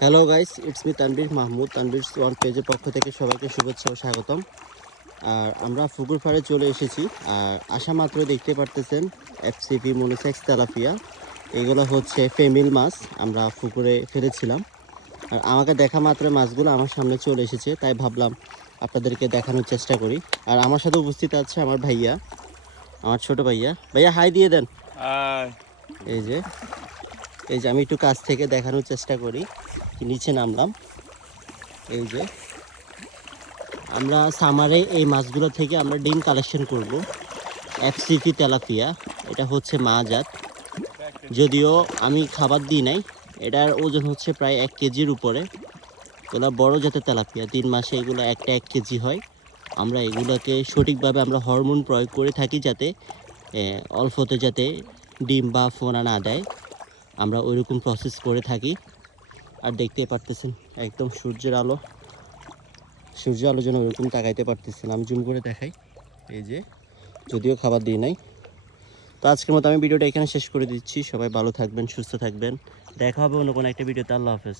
Hello guys it's me Tanvir Mahmud Tanvir one পেজের পক্ষ থেকে সবাইকে শুভেচ্ছা ও স্বাগতম। আর আমরা ফুকুর পাড়ে চলে এসেছি। আর আসা মাত্র দেখতে পারতেছেন এফসিপি মনোসেক্স তেলাপিয়া এগুলো হচ্ছে ফেমিল মাছ। আমরা পুকুরে ফেলেছিলাম। আর আমাকে দেখা মাত্র মাছগুলো আমার সামনে চলে এসেছে তাই ভাবলাম আপনাদেরকে দেখানোর চেষ্টা করি। আর আমার সাথে উপস্থিত আছে আমার ভাইয়া আমার ছোট ভাইয়া। ভাইয়া হাই দিয়ে দেন। এই যে এই যে আমি একটু কাছ থেকে দেখানোর চেষ্টা করি নিচে নামলাম। এই যে আমরা সামারে এই মাছগুলো থেকে আমরা ডিম কালেকশন করব। এফসিপি তেলাপিয়া, এটা হচ্ছে মা জাত। যদিও আমি খাবার দিই নাই, এটার ওজন হচ্ছে প্রায় এক কেজির উপরে। এগুলো বড় জাতের তেলাপিয়া, তিন মাসে এগুলো একটা এক কেজি হয়। আমরা এগুলোকে সঠিকভাবে আমরা হরমোন প্রয়োগ করে থাকি যাতে অল্পতে যাতে ডিম বা ফোনা না দেয়। আমরা ওই রকম প্রসেস করে থাকি। আর দেখতে পারতেছেন, একদম সূর্যের আলো। সূর্যের আলো যেন ওইরকম তাকাইতে পারতেছেন। আমি জুম করে দেখাই। এই যে, যদিও খাবার দিই নাই। তো আজকের মতো আমি ভিডিওটা এখানে শেষ করে দিচ্ছি। সবাই ভালো থাকবেন, সুস্থ থাকবেন। দেখা হবে অন্য কোনো একটা ভিডিওতে। আল্লাহ হাফেজ।